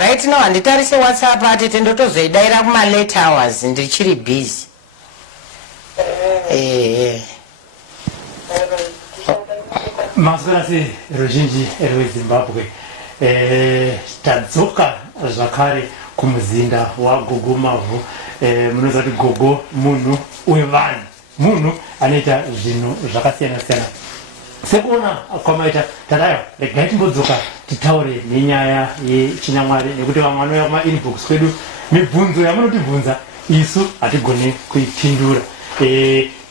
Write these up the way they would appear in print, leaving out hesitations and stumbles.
Right now anditarise WhatsApp ati tendotozoidaira kuma late hours ndichiri busy. Mazurasi ruzhinji rweZimbabwe tadzoka zvakare kumuzinda waGogo Mavhu. Munoziva kuti Gogo munhu wevanhu, munhu anoita zvinhu zvakasiyana siyana. Sekuona kwamaita tadayo regai timbodzoka titaure nenyaya yechinyamwari nekuti vamwe vanouya kuma-inbox kwedu mibvunzo yamunotibvunza isu hatigoni kuipindura.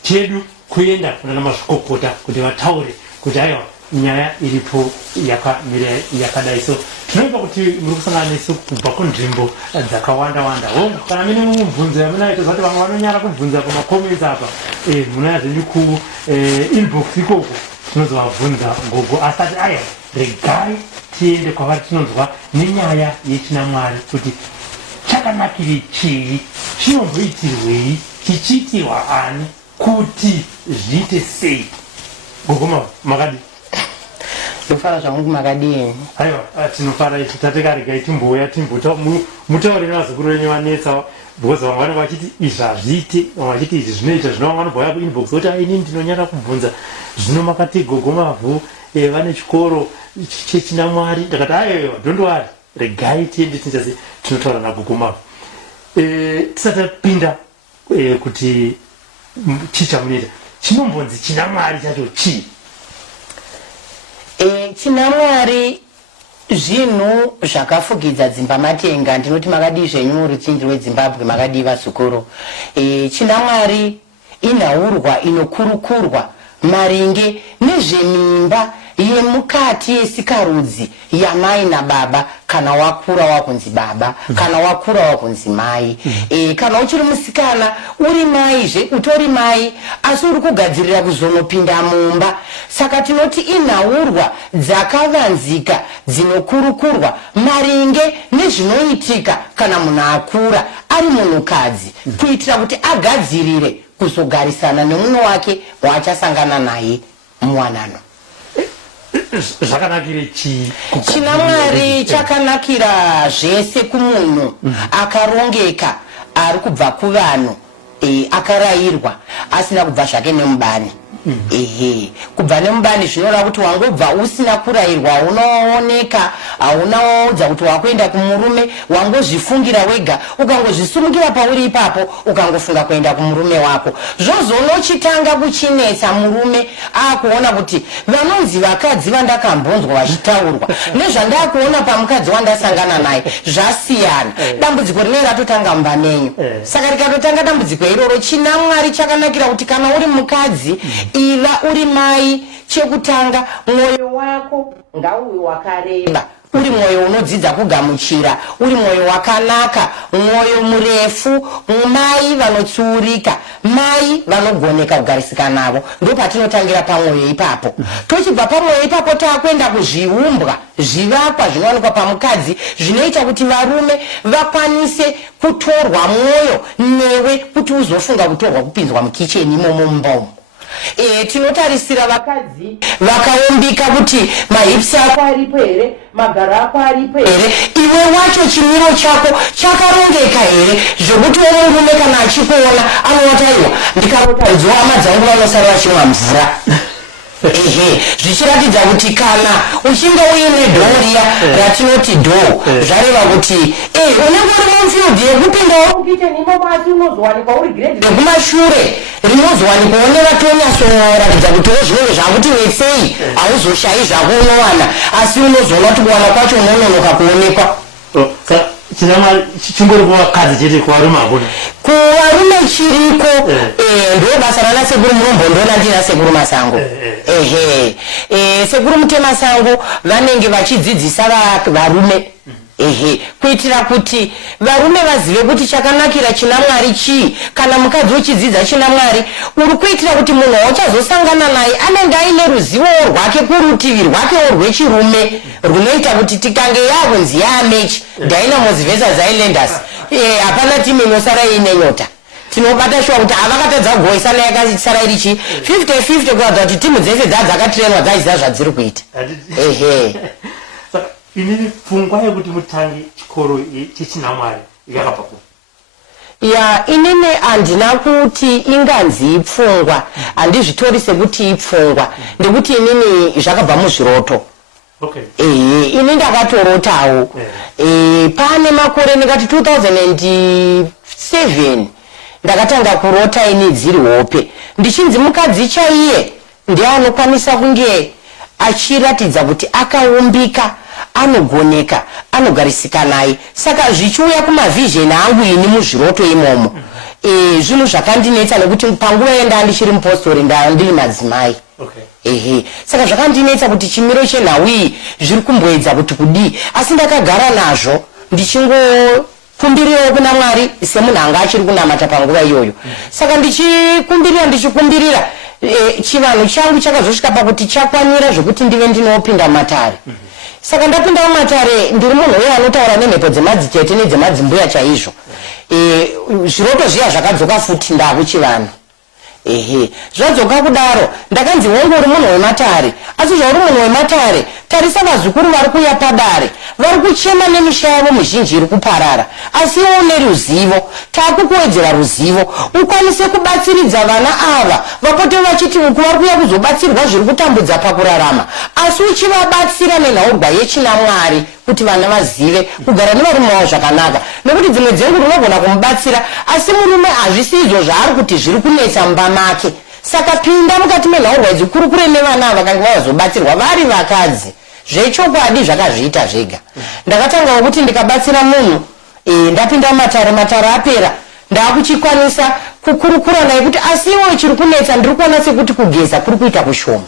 Chedu kuenda kuna mazvikokota kuti vataure kuti aiwa nyaya iripo yakamira yakadai. So tinoipa kuti muri kusangana nesu kubva kunzvimbo dzakawanda wanda. Kana mine mumwe mubvunzo yamunaita kuti vamwe vanonyara kubvunza pamakoments apa munaya zvenyu ku-inbox ikoko tinozovabvunza Gogo asati aya regai tiende kwavari tinonzwa nenyaya yechinamwari kuti chakanakire chii, chinomboitirwei, chichiitirwa ani, kuti zviite sei. Gogo Mavhu makadi Tofara zvangu makadini. Aiwa tinofara isu tatekarega timbouya mutaure nevazukuru venyu vanetsa because vamwe vanenge vachiti izvi hazviite, vamwe vachiti izvi zvinoita, zvino vamwe vanobvauya kuinbox kuti inini ndinonyanya kubvunza zvino makati Gogo Mavhu vane chikoro chechinamwari. Ndakati aiwa don't worry regai tiende tinchasi tinotaura naGogo Mavhu. Tisati tapinda kuti chii chamunoita, chinombonzi chinamwari chacho chii? Chinamwari zvinhu zvakafugidza dzimba matenga. Ndinoti makadii zvenyu rutsingi rweZimbabwe, makadii vazukuru. Chinamwari inhaurwa inokurukurwa maringe nezvemimba yemukati yesikarudzi yamai nababa, kana wakura wakunzi baba, kana wakura wakunzi mai. Kana uchiri musikana uri mai utori mai asi uri kugadzirira kuzonopinda mumba. Saka tinoti inhaurwa dzakavanzika dzinokurukurwa maringe nezvinoitika kana munhu akura ari munhukadzi, kuitira kuti agadzirire kuzogarisana nemunhu wake waachasangana naye muwanano. Zvakanakire chii? Chinamwari chakanakira zvese kumunhu akarongeka, ari kubva kuvanhu, akarayirwa, asina kubva zvake nemubani. Kubva nemubani zvinoreva kuti wangobva usina kurayirwa, unooneka, haunaudza kuti wakuenda kumurume, wangozvifungira wega, ukangozvisumukira pauri ipapo, ukangofunga kuenda kumurume wako. Zvozonochitanga kuchinetsa murume akuona kuti vanonzi vakadzi vandakambonzwa vachitaurwa nezvandakuona pamukadzi wandasangana naye zvasiyana. Dambudziko rinenge ratotanga mumba menyu. Saka rikatotanga dambudziko iroro, chinamwari chakanakira kuti kana uri mukadzi iva uri mai, chekutanga mwoyo wako ngauve wakareba, uri mwoyo unodzidza kugamuchira, uri mwoyo wakanaka, mwoyo murefu, mai vanotsiurika, mai vanogoneka kugarisika navo. Ndo patinotangira pamwoyo ipapo. Tochibva pamwoyo ipapo takuenda kuzviumbwa, zvivakwa zvinowanikwa pamukadzi zvinoita kuti varume vakwanise kutorwa mwoyo newe kuti uzofunga kutorwa kupinzwa mukicheni imomo mumba. Tinotarisira vakadzi vakaumbika kuti mahipsi ako aripo here, magaro ako aripo here, iwe wacho chimiro chako chakarongeka here, zvokuti murume kana achikuona anotaiwa ndikarotaridza hama dzangu vanosara vachimwa mvura. Zvichiratidza kuti kana uchinge uine dhoriya ratinoti dho, zvareva kuti unenge uri mufield yekupindawo mukicheni imomo asi unozowanikwa uri grade rekumashure rinozowanikwawo nevatonyasoratidza kuti zvinenge zvakuti wetsei hauzoshayi zvako unowana, asi unozoona kuti kuwana kwacho unononoka kuonekwa. Chinamwari chingori kuvakadzi chete, kuvarume hakuna? Kuvarume chiriko. Ndo basa rana sekuru murombondona ndina sekuru Masango. Sekuru Mutemasango vanenge vachidzidzisa varume, kuitira kuti varume vazive kuti chakanakira chinamwari chii. Kana mukadzi uchidzidza chinamwari, uri kuitira kuti munhu wachazosangana naye anenge aine ruzivo rwake kurutivi rwake rwechirume runoita kuti tikange yakunzi yamechi Dynamos versus Islanders, hapana timu inosara ine nyota. Tinobata shuwa kuti avakatadza kugoisana yakasara irichi 50-50 kuratidza kuti timu dzese dzakatrainwa dzaziva zvadziri kuita. inini pfungwa yekuti mutangi chikoro chechinamwari yakabva ku ya inini andina kuti inganzi ipfungwa handizvitori sekuti ipfungwa ndekuti inini zvakabva muzviroto. Okay. Ini ndakatorotawo pane makore ndikati 2007 ndakatanga kurota ini dziri hope ndichinzi mukadzi chaiye ndiye anokwanisa kunge achiratidza kuti akaumbika anogoneka anogarisika naye saka zvichiuya kumavhizheni angu ini muzviroto imomo zvinhu zvakandinetsa nekuti panguva yenda ndichiri mupostori ndiri madzimai. Okay. Saka zvakandinetsa kuti chimiro chenhau iyi zviri kumboedza kuti kudii asi ndakagara nazvo ndichikumbirirawo kuna Mwari semunhu anga achiri kunamata panguva iyoyo. Saka ndichikumbirira chivanhu changu chakazosvika pakuti chakwanira zvokuti ndive ndinopinda mumatare. Saka ndapinda mumatare ndiri munhu uye anotaura nemhepo dzemadzitete nedzemadzimbuya chaizvo. Zviroto zviya zvakadzoka futi ndakuchivanhu. Zvadzoka kudaro ndakanzi hongu uri munhu wematare asi zvauri munhu wematare tarisa vazukuru vari kuuya padare vari kuchema nemisha yavo mizhinji iri kuparara asi une ruzivo takukuwedzera ruzivo ukwanise kubatsiridza vana ava vapote vachiti uku vari kuuya kuzobatsirwa zviri kutambudza pakurarama asi uchivabatsira nenhaurwa yechinamwari kuti vana vazive kugara nevarume vavo zvakanaka nekuti dzimwe dzenguva unogona kumubatsira asi murume hazvisi izvo zvaari kuti zviri kunetsa mumba make. Saka pinda mukati menhaurwa idzi kurukure nevana vakanga vazobatsirwa vari vakadzi zvechokwadi zvakazviita zvega. Ndakatangawo kuti ndikabatsira munhu ndapinda matare apera ndakuchikwanisa kukurukura naye kuti asi iwe chiri kunetsa ndiri kuona sekuti kugeza kuri kuita kushoma.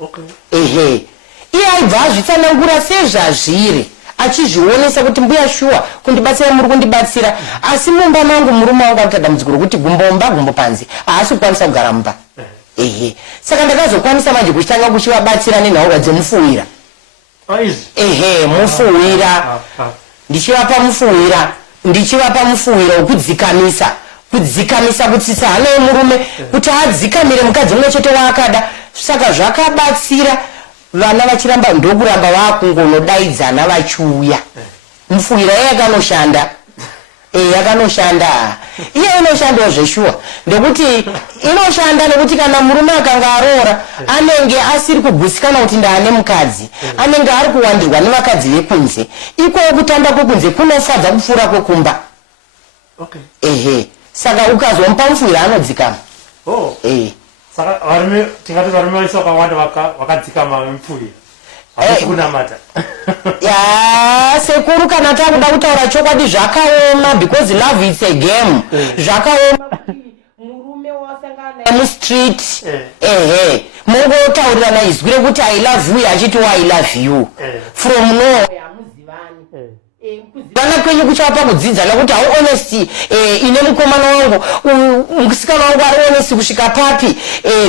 Okay. Iye aibva azvitsanangura sezvazviri achizvionesa kuti mbuya shuwa kundibatsira muri kundibatsira asi mumba mangu murume wangu akuita dambudziko rokuti gumbomba gumbo panze haasi kukwanisa kugara mumba. Saka ndakazokwanisa manje kuchitanga kuchivabatsira nenhaurwa dzemufuwira. Mufuwira ndichivapa mufuwira wekudzikamisa kutsitsa hana yemurume kuti adzikamire mukadzi mumwe chete waakada. Saka zvakabatsira vana vachiramba ndokuramba vakungonodaidzana vachiuya. Mufuwira yakanoshanda. Yakanoshanda. Iye inoshandawo zveshuwa ndekuti inoshanda nekuti kana murume akanga aroora anenge asiri kugutsikana kuti ndaane mukadzi anenge ari kuwandirwa nevakadzi vekunze ikweyo kutamba kwekunze kunofadza kupfuura kwekumba. Saka ukazomupa mufuwira anodzikama. Saka varume tingati varume vese vakawanda vakadzikama mufuwira kunamata. Sekuru kana takuda kutaura chokwadi zvakaoma because love is a game. Zvakaoma murume wasangana mustreet mongotaurirana izwi rekuti I love you achiti I love you from nowhere hamuzivani. Kuzivana kwenyu kuchapa kudzidza nekuti hau honesty ine mukomana wangu musikana wangu ari honesty kusvika papi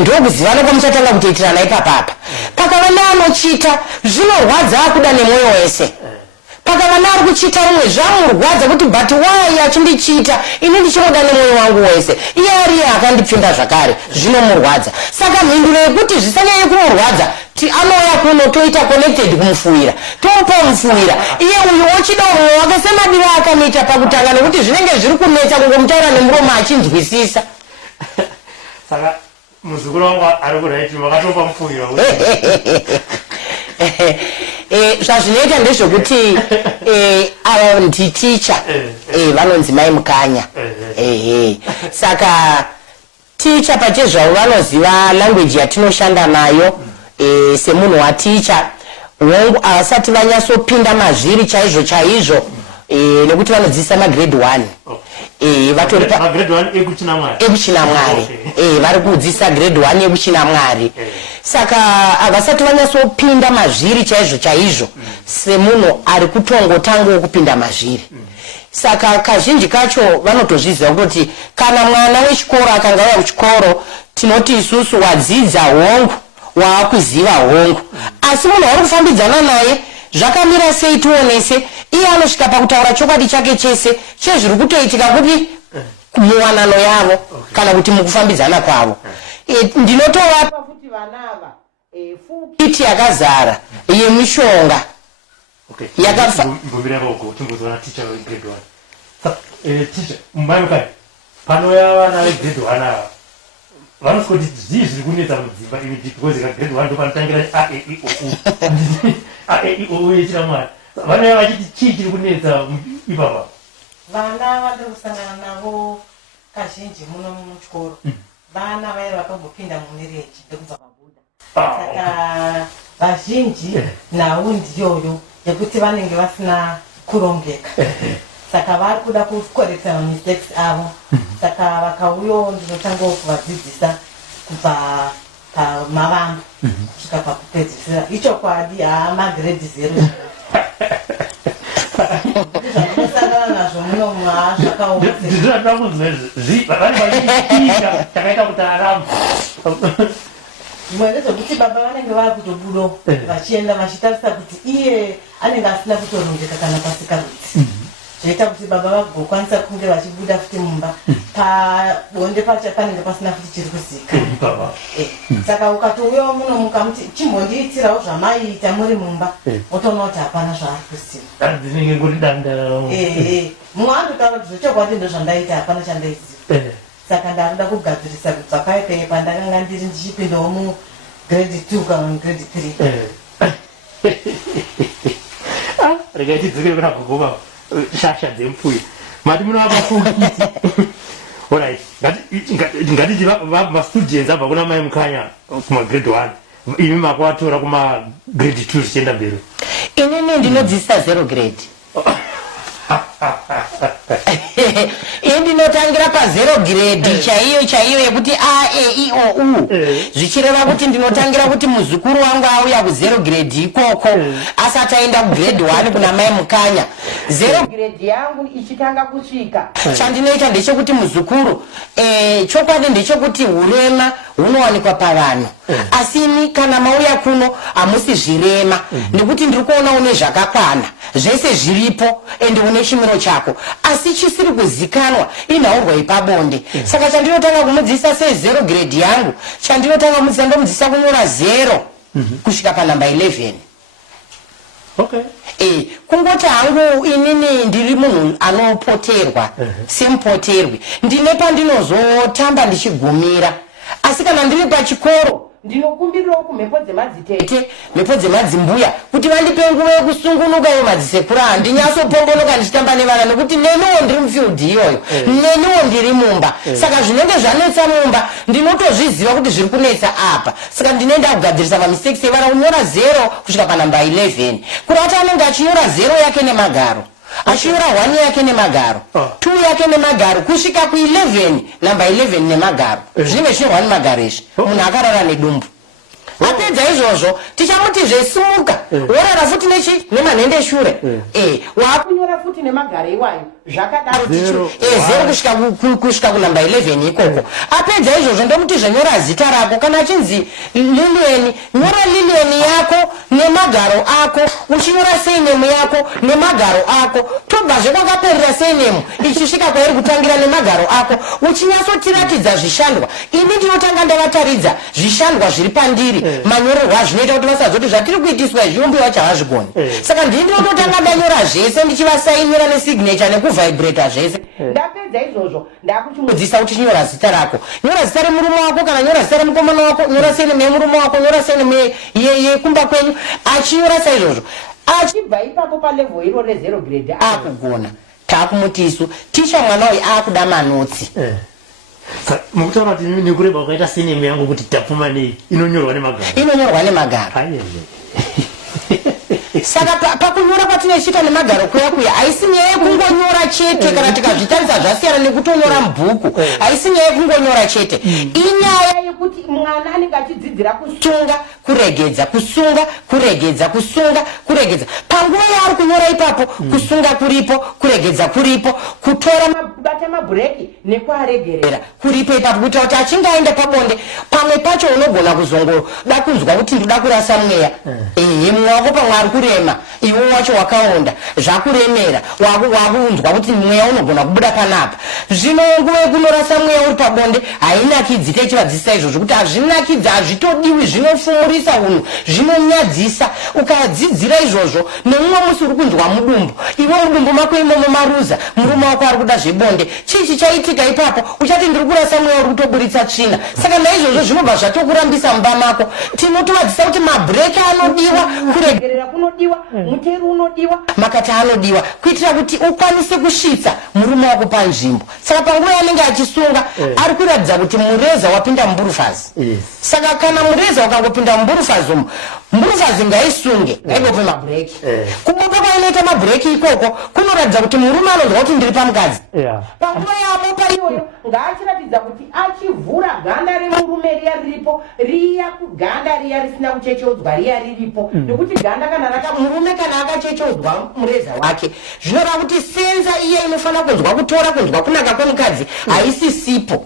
ndokuzivana kwamuchatanga kutoitirana ipapapa. Pakava neanochita zvinorwadza akuda nemwoyo wese. Pakava neari kuchita mumwe zvamurwadza kuti but why achindichita ini ndichinoda nemwoyo wangu wese iye ariye akandipfinda zvakare zvinomurwadza. Saka mhinduro yekuti zvisanyanye kumurwadza anouya kuno toita connected kumufuwira topa mufuwira iye uyu ochida umwe wake semadiro akanoita pakutanga nekuti zvinenge zviri kunetsa kungomutaura nemuromo achinzwisisa. Saka muzukuru wangu ari kuraiti makatopa mufuwira zvazvinoita ndezvokuti ava nditicha vanonzi mai mukanya. Saka ticha pachezvavo vanoziva language yatinoshanda nayo. Semunhu waticha hongu avasati vanyatsopinda mazviri chaizvo nekuti vanodzidzisa magrade 1 vatori magrade 1 ekuchinamwari vari kudzidzisa grade 1 ekuchinamwari. Saka avasati vanyatsopinda mazviri chaizvo semunhu ari kutongotangawo kupinda mazviri. Saka kazhinji kacho vanotozviziva kuti kana mwana wechikoro akanga auya kuchikoro tinoti isusu wadzidza hongu waakuziva hongu asi munhu wari kufambidzana naye zvakamira sei tionese iye anosvika pakutaura chokwadi chake chese chezviri kutoitika kuti muwanano yavo kana kuti mukufambidzana kwavo. Ndinotovapa kuti vanava full kit yakazara yemishonga Okay. Yakafa. Ngomira Gogo timbozona teacher we grade 1. So teacher mumbai kai. Pano yavana ve grade 1 ava. Vanoskoti zviri kunetsa mudzimba imiti because grade 1 ndopanotangira a e i o u. A e i o u yechira mwana. Vana vachiti chii chiri kunetsa ipapa. Vana vandiri kusangana navo kazhinji muno muchikoro. Vana vaya vakambopinda munereji ndokubva pabuda. Saka vazhinji nhau ndiyoyo yekuti vanenge vasina kurongeka. Saka vari kuda kukorekta mistakes avo. Saka vakauyo ndinotanga kuvadzidzisa kubva pamavambo kusvika pakupedzisira. Ichokwadi magrade 0. Ndisangana nazvo muno zvakaoma. Ndinoda kuzvezvi vari vachiita takaita kuti aramba. Mwene zvokuti baba vanenge vari kutobudo vachienda vachitarisa kuti iye anenge asina kutorongeka kana pasikarudzi. Zvoita kuti baba vagokwanisa kunge vachibuda futi mumba pabonde pacho panenge pasina futi chiri kuzika. Saka ukatouyawo muno mukamuti chimbondiitirawo zvamaiita muri mumba otoona kuti hapana zvaari kuziva. Ndinenge ngori danda. Mumwe andotaura kuti zvechokwadi ndozvandaita hapana chandaiziva. Saka ndakuda kugadzirisa kubva paipeyo pandakanga ndiri ndichipindawo mugrade 2 kana mugrade 3. Regai tidzokere kuna Gogo shasha dzemfuyo. Mati munovafundisi. Alright. Ngatiti vastudents abva kuna mai mukanya kumagrade 1. Imi makuvatora kumagrade 2 zvichienda mberi. Inini ndinodzidzisa 0 grade. Ndinotangira pa0 grade chaiyo yekuti a e i o u. Zvichireva kuti ndinotangira kuti muzukuru wangu auya ku0 grade ikoko asati aenda kugrade 1 kuna mai mukanya. 0 grade yangu ichitanga kusvika. Chandinoita ndechekuti muzukuru chokwadi ndechekuti urema hunowanikwa pavanhu. Asini kana mauya kuno hamusi zvirema nekuti ndiri kuona une zvakakwana zvese zviripo ende une chimiro chako asi chisiri kuzikanwa inhaurwa ipabonde. Saka chandinotanga kumudzidzisa se0 grade yangu chandinotanga kumudzidzisa ndomudzidzisa kunyora 0 kusvika panamba 11. Okay. Kungoti hangu inini ndiri munhu anopoterwa semupoterwi ndine pandinozotamba ndichigumira asi kana ndiri pachikoro ndinokumbirirawo kumhepo dzemadzitete mhepo dzemadzimbuya kuti vandipe nguva yekusungunuka iyo madzisekuru handinyatsopombonoka ndichitamba nevana nekuti neniwo ndiri mufield iyoyo neniwo ndiri mumba. Saka zvinenge zvanetsa mumba ndinotozviziva kuti zviri kunetsa apa. Saka ndinoenda kugadzirisa mamistakes evana kunyora 0 kusvika panamba 11 kuti ati anenge achinyora 0 yake nemagaro achinyora 1 yake nemagaro 2 yake nemagaro kusvika ku11 namba 11 nemagaro zvinenge zvinyorwa nemagaro izvi munhu akarara nedumbu. Apedza izvozvo tichamuti zvesimuka worara futi nemanhende shure waakunyora futi nemagaro iwayo zvakadaro 0 kusvika kunamba 11 ikoko. Apedza izvozvo ndomuti zvenyora zita rako kana achinzi Lilian nyora Lilian yako nemagaro ako uchinyora surname yako nemagaro ako tobvazve kwakaperera surname ichisvika kwairi kutangira nemagaro ako uchinyatsotiratidza zvishandwa. Ini ndinotanga ndavataridza zvishandwa zviri pandiri manyorerwa zvinoita kuti vasazoti zvatiri kuitiswa izviyumbiwa chavazvigoni. Saka ndini ndinotanga ndanyora zvese ndichivasainira nesignature nekuvibrata zvese. Ndapedza izvozvo ndakuchimudzidzisa kuti nyora zita rako nyora zita remurume wako kana nyora zita remukomana wako nyora surname yemurume wako nyora surname yekumba kwenyu achinyora saizvozvo achibva ipapo palevel iro re0 grade akugona takumutisu ticha mwana uyu akuda manotsi. Mukutaura kuti mimi nekureba kwakaita surname yangu kuti tapfuma nei inonyorwa nemagaro. Saka pakunyora kwatinochita nemagaro kuya haisi nyaya yekungonyora chete kana tikazvitarisa zvasiyana nekutonyora mubhuku haisi nyaya yekungonyora chete inyaya yekuti mwana anenge achidzidzira kusunga kuregedza kusunga kuregedza kusunga kuregedza panguva yaari kunyora ipapo kusunga kuripo kuregedza kuripo kutora kubata mabhureki nekuaregerera kuripo ipapo kuita kuti achinge aenda pabonde pamwe pacho unogona kuzongoda kunzwa kuti ndinoda kurasa mweya mumwe wako pamwe ari kurema iwe wacho wakaonda zvakuremera wakunzwa kuti mweya unogona kubuda panapa. Zvino nguva yekunorasa mweya uri pabonde hainakidzi tichivadzidzisa izvo izvozvo kuti hazvinakidza hazvitodiwi zvinofumurisa unhu zvinonyadzisa ukadzidzira izvozvo nemumwe musi uri kunzwa mudumbu iwe mudumbu mako imomo maruza murume wako ari kuda zvebonde chii chichaitika ipapo uchati ndiri kurasa mweya uri kutoburitsa tsvina saka naizvozvo zvinobva zvatokurambisa mumba mako tinotovadzisa kuti mabhreki anodiwa kuregerera kunodiwa mutero unodiwa makata anodiwa kuitira kuti ukwanise kusvitsa murume wako panzvimbo saka panguva yanenge achisunga ari kuratidza kuti mureza wapinda mumburufazi saka kana mureza wakangopinda mumburufazi umu mburufazi ngaisunge ngaigope mabhreki kuboka kwainoita mabhreki ikoko kunoratidza kuti murume anonzwa kuti ndiri pamukadzi panguva yamopa iyoyo ngaachiratidza kuti achivhura ganda remurume riya riripo riya kuganda riya risina kuchecheudzwa riya riripo nekuti ganda murume kana akachecheudzwa mureza wake zvinoreva kuti senza iye inofanira kunzwa kutora kunzwa kunaka kwemukadzi haisisipo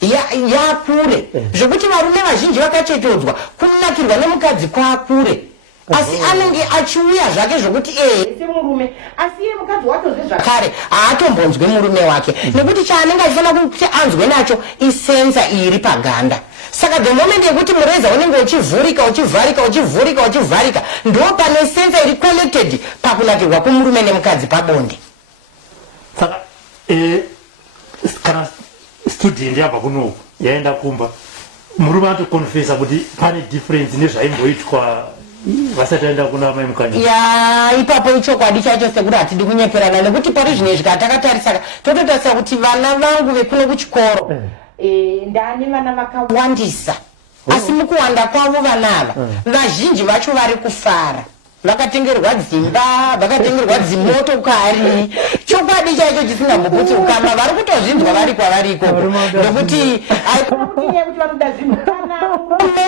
yakure zvokuti varume vazhinji vakachecheudzwa kunakirwa nemukadzi kwakure asi anenge achiuya zvake zvokuti semurume asi iye mukadzi watozve zvakare haatombonzwe murume wake nekuti chaanenge achifanira kuti anzwe nacho isenza iri paganda saka the moment yekuti mureza unenge uchivhurika uchivharika uchivhurika uchivharika ndo pane senza iri connected pakunakirwa kwomurume nemukadzi pabonde saka kana student yabva kunoku yaenda kumba murume atokonfesa kuti pane difference nezvaimboitwa vasati aenda kuna mai mukanya ipapo ichokwadi chacho sekuti hatidi kunyeperana nekuti pari zvino izvi katakatarisaka tototarisa kuti vana vangu vekuno kuchikoro ndani vana vakawandisa asi mukuwanda kwavo vanava vazhinji vacho vari kufara vakatengerwa dzimba vakatengerwa dzimotokari chokwadi chaicho chisingambobvutsi ukama vari kutozvinzwa vari kwavari ikoko nekuti kuti vanoda zvinhu kana murume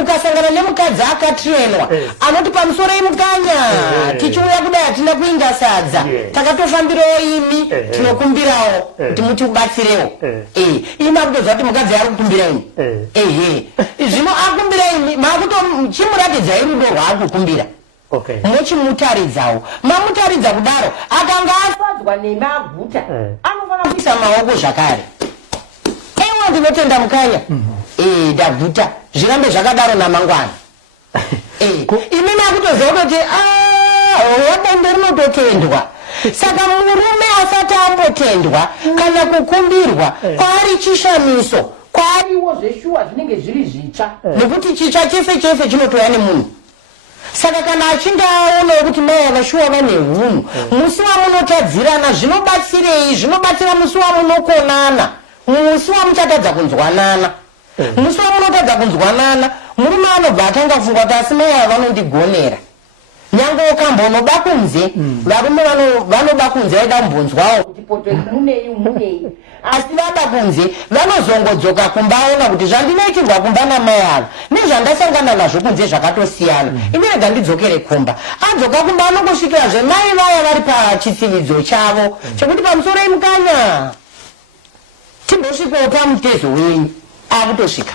ukasangana nemukadzi akatrainwa anoti pamusoro imukanya tichiuya kudai hatina kuinga sadza takatofambirawo imi tinokumbirawo kuti mutibatsirewo imi akutozva kuti mukadzi ari kukumbira imi zvino akumbira imi makutochimuratidzai rudo rwaakukumbira muchimutaridzawo mamutaridza kudaro akanga afadzwa nemaguta anofanira kuisa maoko zvakare ewo ndinotenda mukanya ndaguta zvirambe zvakadaro namangwana imi makutoziva kutoti bonde rinototendwa saka murume asati ambotendwa kana kukumbirwa kwaari chishamiso kwaariwo zveshuwa zvinenge zviri zvitsva nekuti chitsva chese chese chinotoya nemunhu saka kana achinge aonawo kuti mai vakashuwa vane hunhu musi wamunotadzirana zvinobatsirei zvinobatsira musi wamunokonana musi wamuchatadza kunzwanana musi wamunotadza kunzwanana murume anobva atanga funga kuti asi mai ava vanondigonera nyange ukambonoba kunze varume vanoba kunze vaida kumbonzwawo kuti poto munei asi vada kunze vanozongodzoka kumba aona kuti zvandinoitirwa kumba namai ava nezvandasangana nazvo kunze zvakatosiyana ine rega ndidzokere kumba adzoka kumba anongosvikirazve mai vaya vari pachitsividzo chavo chokuti pamusoro imukanya timbosvikawo pamutezo wenyu akutosvika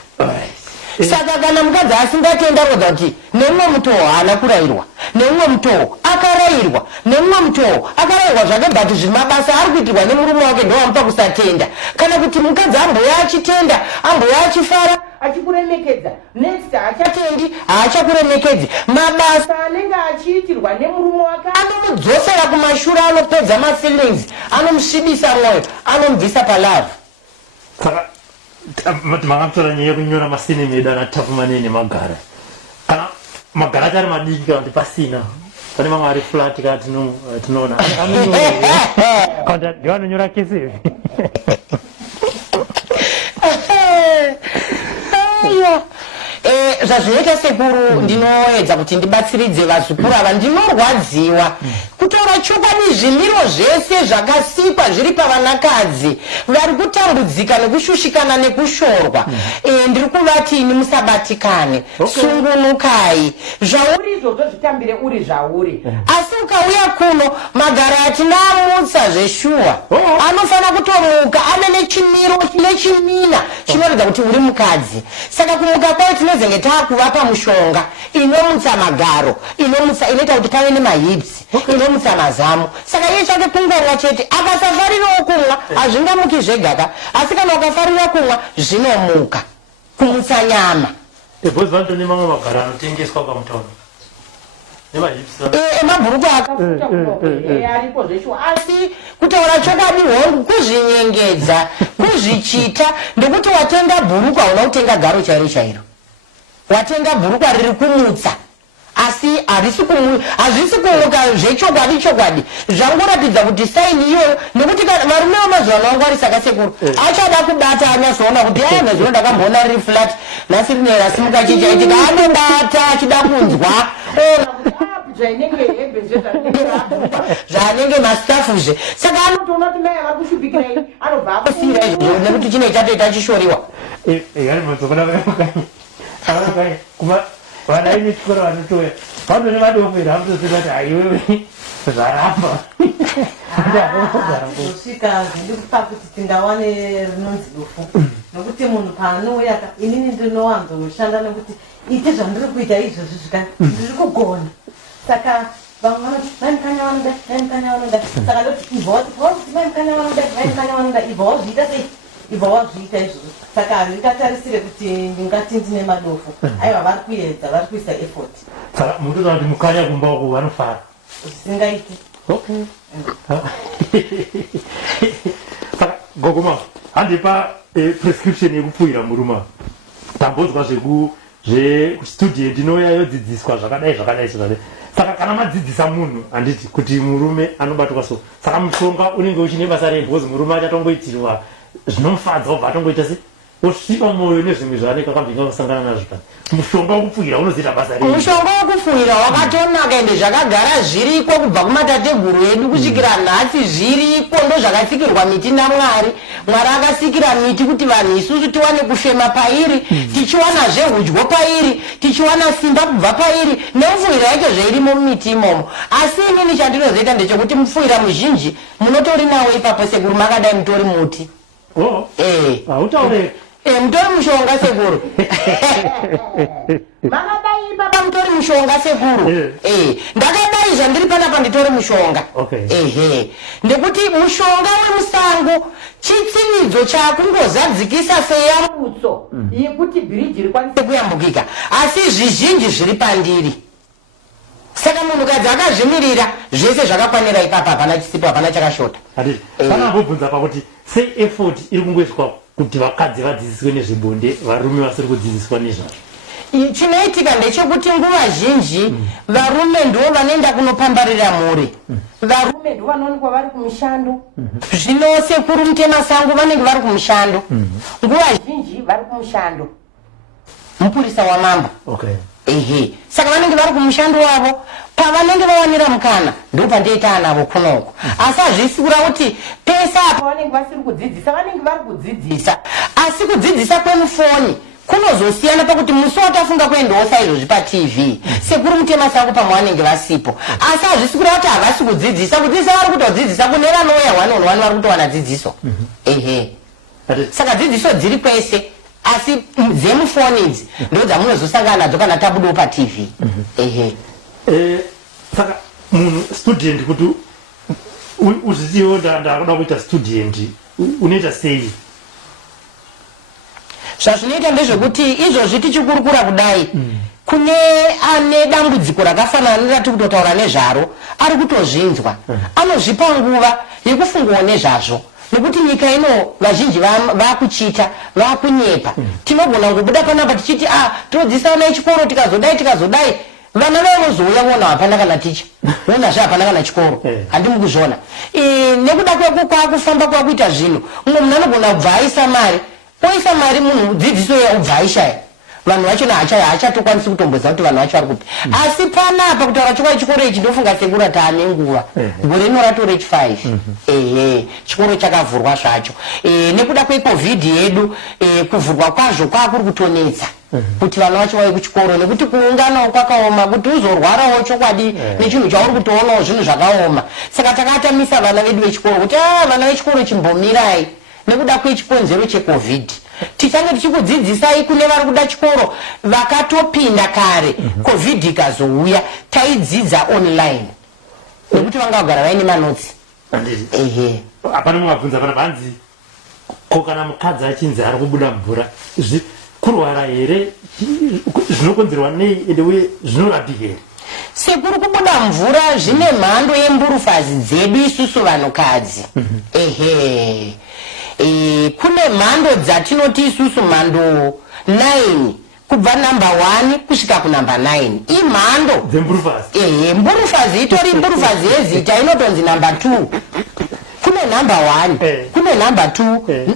saka kana mukadzi asingatenda rodza kuti nemumwe mutoo haana kurayirwa nemumwe mutoo akarayirwa nemumwe mutoo akarayirwa zvake bhati zvimabasa ari kuitirwa nemurume wake ndowamupa kusatenda kana kuti mukadzi amboya achitenda amboya achifara achikuremekedza next haachatendi haachakuremekedzi mabasa anenge achiitirwa nemurume wake anomudzosera kumashure anopedza mafeelings anomusvibisa mwoyo anomubvisa palavu makamtora nyaya yekunyora masini medu anatafu manene magara kana magara achari madiki kana kuti pasina pane mamwe ari flat kaa tinoona ndivanonyora kesi zvazvinoita sekuru ndinoedza kuti ndibatsiridze vazukuru ava ndinorwadziwa kutaura chokwadi zvimiro zvese zvakasikwa zviri pavanakadzi vari kutambudzika nekushushikana nekushorwa ndiri kuvati ini musabatikane sungunukai zvauri izvozvo zvitambire uri zvauri asi ukauya kuno magara atinamutsa zveshuwa anofanira kutomuka ane nechimiro nechimina chinoratidza kuti uri mukadzi saka kumuka kwayo tinozenge taakuvapa mushonga inomutsa magaro inoita kuti pave nemahipsi inomutsa mazamu. Saka iye chake kungomwa chete, akasafarirawo kumwa hazvingamuki zvegaka, asi kana ukafarira kumwa zvinomuka kumutsa nyama. Bhozi vanotone mamwe magara anotengeswa pamutauni emabhuruku akafuta aripo zveshuwa, asi kutaura chokwadi hongu kuzvinyengedza kuzvichita ndekuti watenga bhuruku hauna kutenga garo chairo chairo, watenga bhuruku riri kumutsa asi hazvisi kumuka zvechokwadi chokwadi. Zvangoratidza kuti saini iyoyo, nekuti varume vamazuva ano vangwarisa kasekuru achada kubata anyazoona kuti aenda zvino ndakamboona riri flat nhasi rine rasimuka chichaitika anobata achida kunzwa zvanenge mastafuzve. Saka anotoona kuti mai avakushupikirai anobva akusiyira izvozvo nekuti chine chatoita chishoriwa. Vana ini chikora vanotoya vanone vadofera vamutoseka kuti aiwewe zvaramba zosvika zvindikupa kuti tingawane rinonzi rufu, nokuti munhu paanouya inini ndinowanzoshanda nekuti ite zvandiri kuita izvozvi zvika ndiri kugona. Saka vamwe vanoti vaimukanya vanoda vaimukanya vanoda, saka ndoti ibvoti kuti vaimukanya vanoda vaimukanya vanoda ibvawo zviita sei ibvawo zviita izvozvo. Saka ndikatarisire kuti ndingati ndine madofu aiwa vari kuedza vari kuisa effort. Saka munotoda kuti mukanya kumba uku vanofara zvisingaiti. Saka Gogo handipa prescription yekupfuura muruma tambonzwa zvestudent inouya yodzidziswa zvakadai zvakadai zvakadai. Saka kana madzidzisa munhu handiti kuti murume anobatwa so, saka mushonga unenge uchine basa rebhozi murume achatongoitirwa zvinomufadza obva atongoita se osvipa mwoyo nezvimwe zvaanenge akambinga kusangana nazvo. Kana mushonga wokupfuura unozoita basa rei? Mushonga wokupfuura wakatonaka ende zvakagara zviriko kubva kumatateguru edu kusvikira nhasi zviriko, ndo zvakasikirwa miti naMwari. Mwari akasikira miti kuti vanhu isusu tiwane kufema pairi, tichiwanazve udyo pairi, tichiwana simba kubva pairi, neupfuira yacho zveirimo mumiti imomo. Asi inini chandinozoita ndechekuti mupfuira muzhinji munotori nawo ipapo sekuru makadai mutori muti. Hautaure mutori mushonga sekuru. Makadai baba mutori mushonga sekuru. Ndakadai zvandiri panapa nditori mushonga. Ndekuti mushonga wemusango chitsinidzo chakungozadzikisa seyambutso yekuti bhiriji rikwanise kuyambukika, asi zvizhinji zviri pandiri. Saka munhukadzi akazvimirira zvese zvakakwanira ipapa, hapana chisipo hapana chakashota. Pana kubvunza pakuti sei effort iri kungoiswa kuti vakadzi vadzidziswe nezvebonde varume vasiri kudzidziswa nezvazvo. Chinoitika ndechekuti nguva zhinji varume ndo vanoenda kunopambarira mhuri, varume ndo vanoonekwa vari kumishando. Zvino sekuru mutemasango vanenge vari kumishando, nguva zhinji vari kumishando, mupurisa wamambo. Saka vanenge vari kumushando wavo, pavanenge vawanira mukana ndo pandoita anavo kunoko. Asi hazvisikura kuti pese apa vanenge vasiri kudzidzisa, vanenge vari kudzidzisa, asi kudzidzisa kwemufoni kunozosiyana pakuti musi watafunga kuendawo saizvozvi paTV sekuru mutemasango pamwe vanenge vasipo. Asi hazvisikura kuti havasi kudzidzisa, kudzidzisa vari kutodzidzisa kune vanouya one-on-one vari kutowana dzidziso. Saka dzidziso dziri kwese, asi dzemufoni idzi ndo dzamunozosangana nadzo kana tabudawo paTV. Saka munhu student kuti uzvizivo ndakuda kuita student unoita sei? Zvazvinoita ndezvekuti izvozvi tichikurukura kudai kune ane dambudziko rakafanana nerati kutotaura nezvaro ari kutozvinzwa, anozvipa nguva yekufungawo nezvazvo. Nekuti nyika ino vazhinji vakuchita vakunyepa. Tinogona kubuda panapa tichiti todzidzisa vana vechikoro tikazodai vana vanozouya vona hapana kana ticha vonazve hapana kana chikoro, handimukuzviona. Nekuda kwakufamba kwakuita zvinhu, umwe munhu anogona kubva aisa mari, oisa mari munhu dzidziso yaubva aishaya, vanhu vachona haachatokwanisi kutomboza kuti vanhu vacho vari kupi. Asi panapa kutaura chikoro chikoro ichi ndofunga sekura taane nguva, gore rino ratore chi5 chikoro chakavhurwa zvacho. Nekuda kweCovid yedu kuvhurwa kwazvo kwakuri kutonetsa kuti vana vacho vauye kuchikoro, nekuti kuunganawo kwakaoma, kuti uzorwarawo chokwadi nechinhu chauri kutoonawo zvinhu zvakaoma. Saka takatamisa vana vedu vechikoro kuti vana vechikoro chimbomirai nekuda kwechikonzero cheCovid. Tichange tichikudzidzisai kune vari kuda chikoro vakatopinda kare, Covid ikazouya taidzidza online. nekuti vangagara vaine manotsi. Ehe. Apana mumabvunza pana banzi ko kana mukadzi achinzi ari kubuda mvura kurwara here zvinokonzerwa nei ende uye zvinorapika here? Sekuri kubuda mvura zvine mhando yemburufazi dzedu isusu vanhukadzi. Ehe. Kune mhando dzatinoti isusu mhando 9 kubva number 1 kusvika kunumber 9 imhando dzemburufazi. Mburufazi itori mburufazi yezita inotonzi number 2. Kune number 1 kune number 2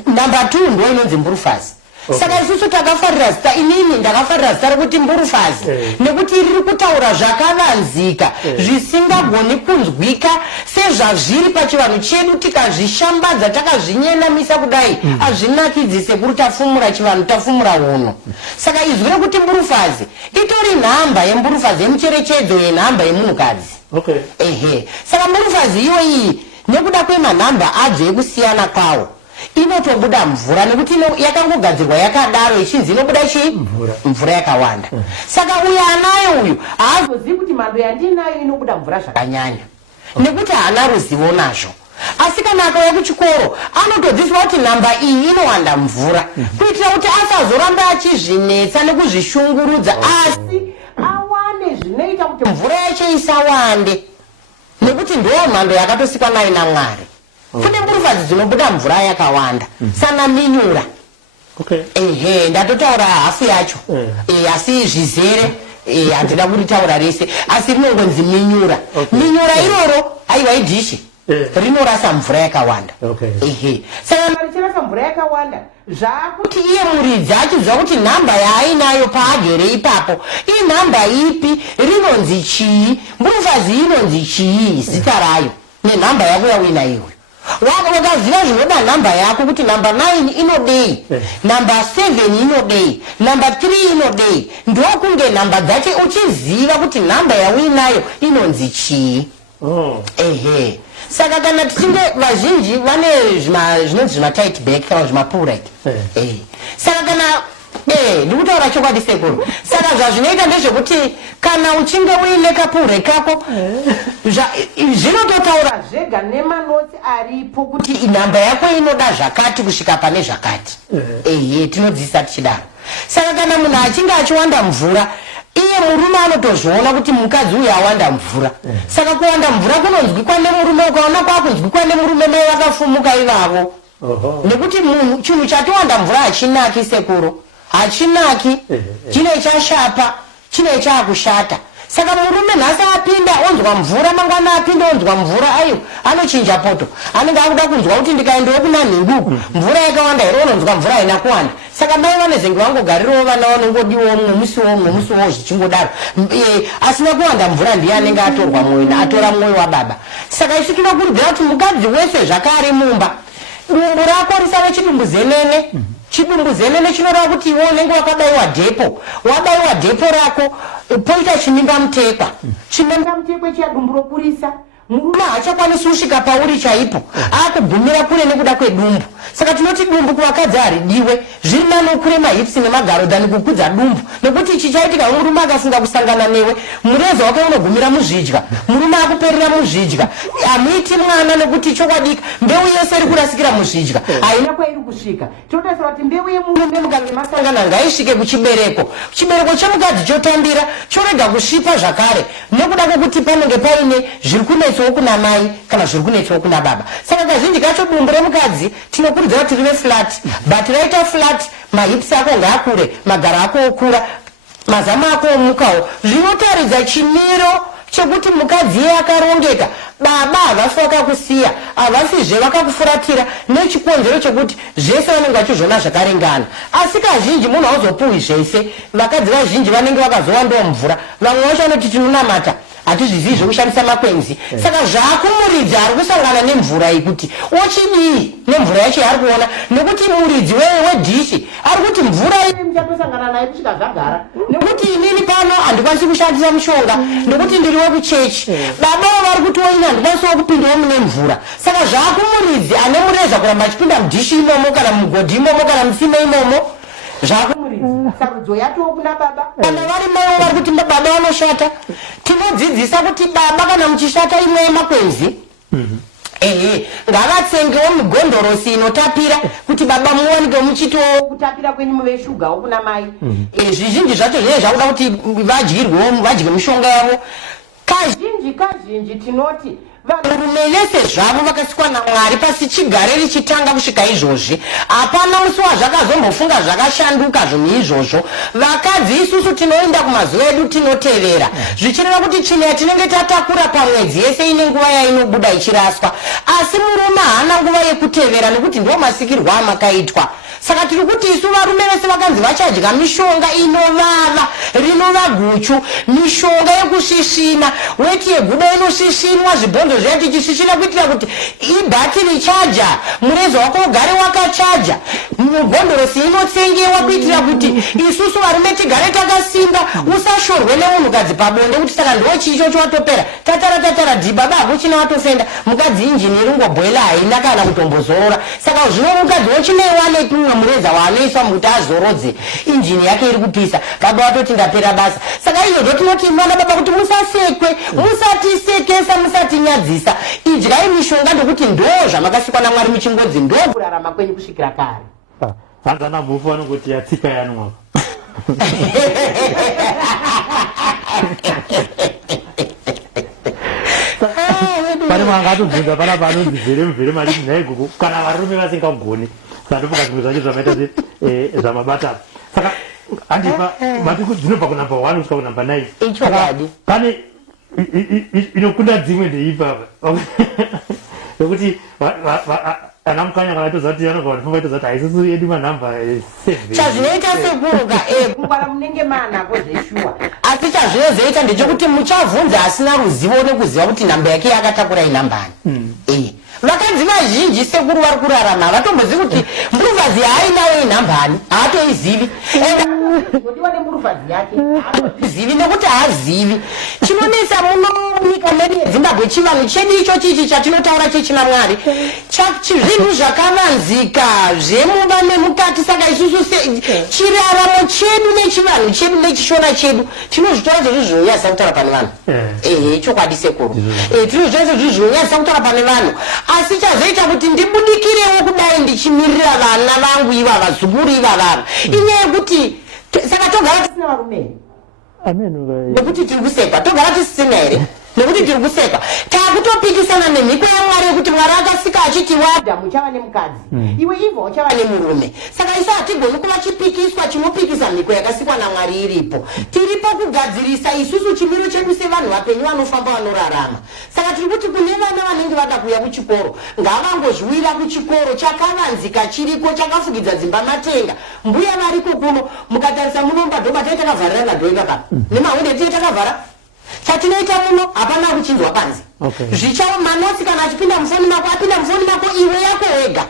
number 2 ndo inonzi mburufazi. Saka isusu takafarira zita, inini ndakafarira zita rekuti mburufazi nekuti riri kutaura zvakavanzika zvisingagoni kunzwika sezvazviri pachivanhu chedu tikazvishambadza takazvinyenamisa kudai hazvinakidzi sekuri tafumura chivanhu tafumura hunhu. Saka izwi rekuti mburufazi itori nhamba yemburufazi yemucherechedzo yenhamba yemunhukadzi. Ehe. Saka mburufazi iyoyi nekuda kwemanhamba adzo ekusiyana kwawo inotobuda mvura nekuti yakangogadzirwa yakadaro ichinzi inobuda chii? Mvura yakawanda. Saka uyu anayo uyu haazozivi kuti mhando yandinayo inobuda mvura zvakanyanya nekuti haana ruzivo nazvo. Asi kana akauya kuchikoro anotodzidziswa kuti nhamba iyi inowanda mvura kuitira kuti asazoramba achizvinetsa nekuzvishungurudza asi awane zvinoita kuti mvura yacho isawande nekuti ndo mhando yakatosikwa nayo naMwari. Kune mburufazi dzinobuda mvura yakawanda sana minyura. Ehe, ndatotaura hafu yacho. Asi zvizere handina kuritaura rese asi rinongonzi minyura. Minyura iroro aiwa idhishi rinorasa mvura yakawanda. Ehe. Saka richirasa mvura yakawanda zvakuti iye muridzi achiziva kuti nhamba yaainayo paagere ipapo inhamba ipi, rinonzi chii, mburufazi inonzi chii zita rayo nenhamba yako yauinaiwe. Wakaziva zvinoda nhamba yako kuti number 9 inodei, number 7 inodei, number 3 inodei, ndokunge nhamba dzacho uchiziva kuti nhamba yauinayo inonzi chii. Ehe. Saka kana tichinge vazhinji vane zvinonzi zvimatight back kana zvimapurite. Saka kana ndikutaura chokwadi sekuru. Saka zvazvinoita ndezvekuti kana uchinge uine kapure kako zvinototaura zvega nemanotsi aripo kuti nhamba yako inoda zvakati kusvika pane zvakati. Tinodzidzisa tichidaro. Saka kana munhu achinge achiwanda mvura iye murume anotozviona kuti mukadzi uyu awanda mvura. Saka kuwanda mvura kunonzwikwa nemurume, ukaona kwakunzwikwa nemurume mai vakafumuka ivavo. Nekuti munhu chinhu chatowanda mvura hachinaki sekuru. Hachinaki, chine chashapa, chine chakushata. Saka murume nhasi apinda onzwa mvura, mangwana apinda onzwa mvura, ayo anochinja poto. Anenge akuda kunzwa kuti ndikaendawo kuna nhinguku mvura yakawanda here, unonzwa mvura haina kuwanda. Saka mai vanezenge vangogarirawo vana vanongodiwa musi womwe zvichingodaro. Asina kuwanda mvura ndiye anenge atorwa mwoyo, atora mwoyo wababa. Saka isu tinokurudzira kuti mukadzi wese zvakare mumba dumbu rako risave chidumbu zenene. Chidumbu zenene chinoreva kuti iwe unenge wakabaiwa dhepo. Wabaiwa dhepo rako poita chimimba mutekwa. Chimimba mutekwa chiya dumbu rokurisa. Murume haachakwanisi kusvika pauri chaipo. Akugumira kure nekuda kwedumbu. Saka tinoti dumbu kuvakadzi haridiwe. Zviri nani ukure mahipsi nemagaro dhani kukudza dumbu. Nekuti ichi chaitika murume akafunga kusangana newe, mureza wake unogumira muzvidya. Murume akuperera muzvidya. Hamuiti mwana nekuti chokwadika mbeu yese iri kurasikira muzvidya. Haina kwairi kusvika. Tinotarisira kuti mbeu yemurume mukange masangana ngaisvike kuchibereko. Chibereko chemukadzi chotambira chorega kusvipa zvakare. Nekuda kwekuti panenge paine zviri kunetsawo kuna mai kana zviri kunetsawo kuna baba. Saka kazhinji kacho dumbu remukadzi tinokurudzira kuti rive flat. But raita flat, mahips ako ngaakure, magara ako okura, mazama ako omukawo. Zvinotaridza chimiro chekuti mukadzi iye akarongeka. Baba havasi vakakusiya, havasizve vakakufuratira nechikonzero chekuti zvese vanenge vachizvona zvakaringana. Asi kazhinji munhu hauzopuwi zvese. Vakadzi vazhinji vanenge vakazowandawo mvura. Vamwe vacho vanoti tinonamata hatizvizivi zvekushandisa makwenzi. Saka zvakumuridzi ari kusangana nemvura iyi kuti ochidii nemvura yacho yaari kuona, nekuti muridzi wedhishi ari kuti mvura iyi muchatosangana nayo kusvika zvagara. Nekuti inini pano handikwanisi kushandisa mushonga nekuti ndiri wekuchechi. Babavo vari kuti oini handikwanisiwo kupindawo mune mvura. Saka zvakumuridzi ane mureza kuramba achipinda mudhishi imomo kana mugodhi imomo kana musime imomo zvakumuridzi sarudzo yatoo kuna baba kana vari mai vari kuti baba vanoshata tinodzidzisa kuti baba kana muchishata imwe yemakwenzi ngavatsengewo migondorosi inotapira kuti baba muwanike muchitowo kutapira kwenyu muveshugawo kuna mai zvizhinji zvacho zvinenge zvakuda kuti vadye mishonga yavo kazhinji tinoti vanhurume vese zvavo vakasikwa naMwari pasi chigare richitanga kusvika izvozvi hapana musi wazvakazombofunga zvakashanduka zvinhu izvozvo. Vakadzi isusu tinoenda kumazuva edu tinotevera zvichireva kuti chino yatinenge tatakura pamwedzi yese ine nguva yainobuda ichiraswa, asi murume haana nguva yekutevera nekuti ndo masikirwo amakaitwa. Saka tiri kuti isu varume vese vakanzi vachadya mishonga inovava rinova guchu, mishonga yekusvisvina, weti yegudo inosvisvinwa, zvibhonzo zviya tichisvisvina kuitira kuti ibhatiri chaja, mureza wako ugare wakachaja, migondorosi inotsengewa kuitira kuti isusu varume tigare takasimba, usashorwe nemunhukadzi pabonde kuti saka ndo chicho chowatopera tatara dhibaba hakuchina watofenda, mukadzi injini iringobhoila haina kana kutombozorora. Saka zvino mukadzi wochineiwane mureza waanoiswa mukuti azorodze injini yake iri kupisa, baba watoti ndapera basa. Saka izvozvo tinoti mwana baba kuti musasekwe, musatisekesa, musatinyadzisa, idyai mishonga ndokuti ndo zvamakasikwa naMwari muchingodzi ndo kurarama kwenyu kusvikira kare. Hanza naMavhu vanongoti yatsika yanwa pane mangatobvunza pana panonzi mvere mari nhai Gogo kana varume vasingagoni sandofuka zvimwe zvacho zvamaita zvamabata. Saka handipa matiku dzinobva kunamba 1 kusvika kunamba 9 pane inokunda dzimwe ndeipapa nokuti ana mukanya kana toziva kuti anobva vanofamba toziva kuti haisusu yedu manhamba 7 chazvinoita sekuruka kungwara munenge manako zveshuwa, asi chazvinozoita ndechekuti muchavhunza asina ruzivo nekuziva kuti nhamba yake yakatakura inhambani. Vakadzi vazhinji sekuru vari kurarama havatombozivi kuti muruvadzi yaainayo inhambani, haatoizivi. Ndiwa nemuruvadzi yake haatoizivi nekuti haazivi. Chinonesa muno munyika medu yeZimbabwe chivanhu chedu icho chichi chatinotaura chechina Mwari zvinhu zvakavanzika zvemuva nemukati. Saka isusu chiraramo chedu nechivanhu chedu nechishona chedu tinozvitora sezvizvinonyadzisa kutaura pane vanhu. Chokwadi sekuru, tinozvitora sezvizvinonyadzisa kutaura pane vanhu, asi chazoita kuti ndibudikirewo kudai ndichimirira vana vangu iva vazukuru iva vava inyaya yekuti saka togara tisina varume nekuti tiri kusekwa, togara tisina here nekuti tiri kusekwa, takutopikisana nemhiko yaMwari yekuti Mwari akasika achiti wada muchava nemukadzi iwe ibva uchava nemurume. Saka isu hatigoni kuva chipikiswa chinopikisa mhiko yakasikwa naMwari iripo. Tiripo kugadzirisa isusu chimiro chedu sevanhu vapenyu vanofamba vanorarama. Saka tiri kuti kune vana vanenge vada kuuya kuchikoro ngavangozviwira kuchikoro chakavanzika chiriko chakafukidza dzimba matenga. Mbuya variko kuno mukatarisa munomba dhoba tei takavharira madhoika pano nemahunde tei takavhara. Chatinoita muno hapana kuchinzwa panze. Zvichava manotsi kana achipinda mufoni mako, apinda mufoni mako iwe yako wega.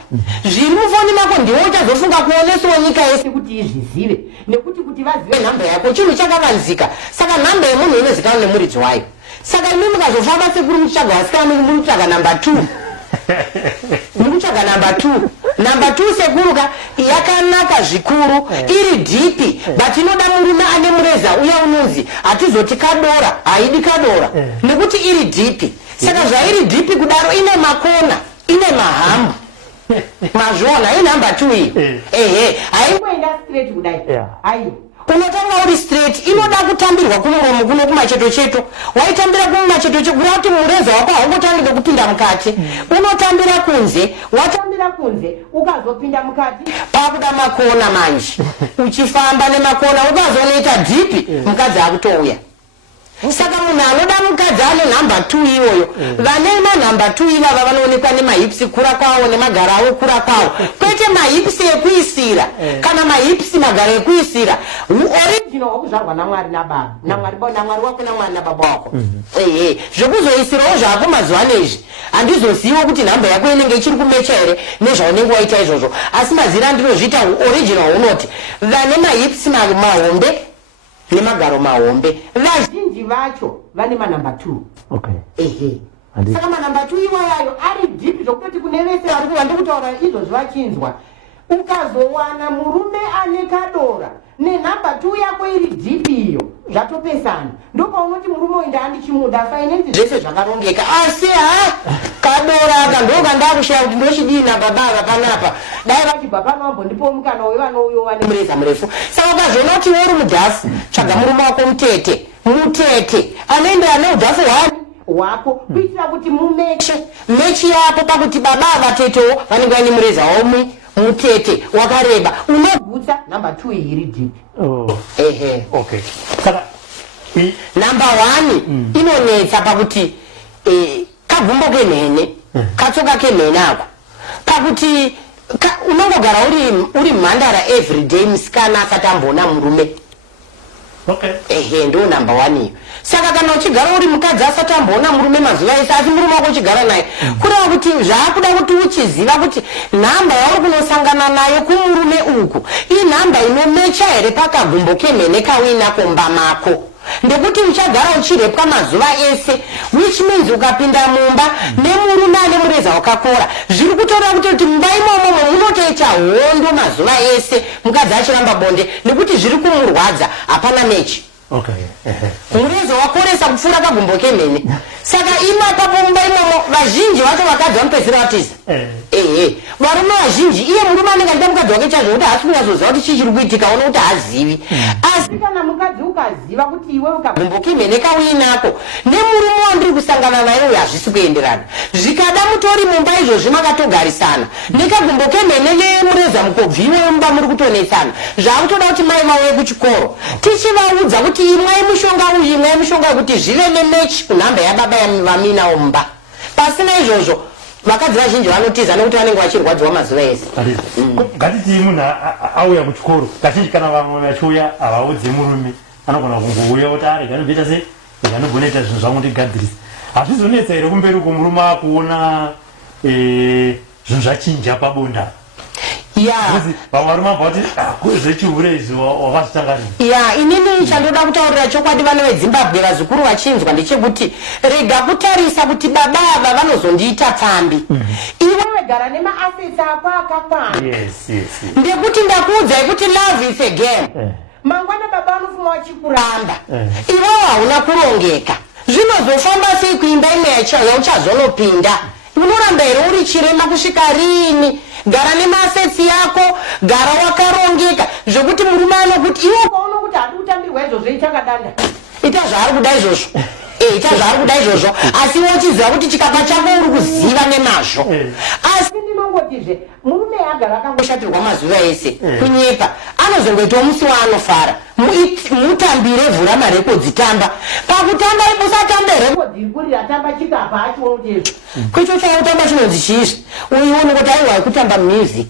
Zviri mufoni mako ndiwo uchazofunga kuonesawo nyika yese kuti izvizive, nekuti kuti vazive nhamba yako chinhu chakavanzika. Saka nhamba yemunhu inozikanwa nemuridzi wayo. Saka imi mukazofamba sekuri muchitsvaga vasikana muchitsvaga namba 2 muchitsvaga namba 2. Namba 2 sekuruka yakanaka zvikuru, iri dhipi, but inoda murume ane mureza uya unonzi hatizoti kadora, haidi kadora nekuti iri dhipi. Saka zvairi dhipi kudaro ine makona, ine mahambu mazvona, inamba 2 iyi haingoenda straight kudai. Aiyo unotanga uri straight, inoda kutambirwa kumuromo kuno kumacheto cheto. Waitambira kumacheto cheto kureva kuti mureza wako haungotangire kupinda mukati, unotambira kunze. Watambira kunze ukazopinda mukati pakuda makona manje uchifamba nemakona ukazonoita dhipi mukadzi akutouya. Saka munhu anoda mukadzi ane nhamba 2 iyoyo, vane manhamba 2 ivava vanoonekwa nemahipsi kura kwawo nemagara avo kura kwawo, kwete mahipsi ekuisira kana mahipsi magara ekuisira. Original wakuzvarwa naMwari nababa, naMwari wako naMwari nababa wako. Zvekuzoisirawo zvako mazuva nezvi handizozivo kuti nhamba yako inenge ichiri kumecha here nezvaunenge waita izvozvo, asi mazira ndinozviita original unoti vane mahipsi mahombe nemagaro mahombe vazhinji vacho vane manhamba 2. Saka manhamba 2 iwayayo ari dhipi zvokuti kune vese vari kuva ndikutaura izvozvo vachinzwa ukazowana murume ane kadora nenhamba 2 yako iri dhipi iyo zvatopesana ndopaunoti murume uyu ndaandichimuda fainenzi zvese zvakarongeka asi kadora aka ndokandakushaya kuti ndochidii nababa panapa dai vachibva pano vambondipo mukana wevanouyo vane mureza murefu saka ukazoona kuti uri mudhasi tsvaga murume wako mutete anoenderana neudhafu wako kuitira kuti mechi yako pakuti baba vatetewo vanenge vane mureza womwe mutete wakareba unogutsa namba 2 iri dhipi. Okay. Saka namba 1 inonetsa pakuti kagumbo kemhene katsoka kemhene ako pakuti unongogara uri mhandara everyday musikana asati ambona murume. Ndo namba 1 iyo. Saka kana uchigara uri mukadzi asati amboona murume mazuva ese asi murume wako uchigara naye kureva kuti zvaakuda kuti uchiziva kuti nhamba yauri kunosangana nayo kumurume uku inhamba inomecha here pakagumbo kemhene kauinako mba mako ndekuti uchagara uchirepwa mazuva ese which means ukapinda mumba nemurume ane mureza wakakora zviri kutora kuti mumba imomo munotoita hondo mazuva ese mukadzi achiramba bonde nekuti zviri kumurwadza hapana mechi. Mureza wakoresa kupfuura kagumbo kemhene saka imapapo mumba imomo vazhinji vacho vakadzi vanopedzera vatiza varume vazhinji iye murume anenge achita mukadzi wake chazvo kuti haasi kunyazoziva kuti chii chiri kuitika ona kuti haazivi asi kana mukadzi ukaziva kuti iwe ukagumbo kemhene kauinako nemurume wandiri kusangana naye uyu hazvisi kuenderana zvikada mutori mumba izvozvi makatogarisana nekagumbo kemhene nemureza mukobvi wemumba muri kutonetsana zvakutoda kuti mai vauye kuchikoro tichivaudza kuti imwai mushonga uyu imwai mushonga kuti zvive nemechi kunhamba yababa vaminawo mumba pasina izvozvo vakadzi vazhinji vanotiza nekuti vanenge vachirwadziwa mazuva ese. Ngatiti munhu auya kuchikoro kazhinji kana vamwe vachiuya havaudzi murume anogona kungouya kuti ari ganobvita sei ganogona ita zvinhu zvangu ndigadzirisa hazvizonetsa here kumberi kwomurume akuona zvinhu zvachinja pabonda vamwe varume abva kuti zvechihure izvi wakazvitanga rini. Inini chandoda kutaurira chokwadi vana vezimbabwe vazukuru vachinzwa ndechekuti rega kutarisa kuti baba ava vanozondiita pfambi iwe gara nemaassets ako akakwana ndekuti ndakuudzai kuti love is a game mangwana baba vanofuma vachikuramba iwewo hauna kurongeka zvinozofamba sei kuimba imwe yauchazonopinda unoramba here uri chirema kusvika rini gara nemaassets yako gara wakarongeka zvokuti murume anokuti iwe ukaona kuti hadi kutambirwa izvozvo ichakadanda ita zvaari kuda izvozvo ita zvaari kuda izvozvo asi wochiziva kuti chikapa chako uri kuziva nemazvo asi ndinongotizve murume agara akangoshatirwa mazuva ese kunyepa anozongoitawo musi waanofara mutambire vhura marekodzi tamba pakutamba usatamba rekodzi iri kuri ratamba chikapa achiona kuti izvo kwecho chautamba chinonzi chiizvi uione kuti aiwa kutamba music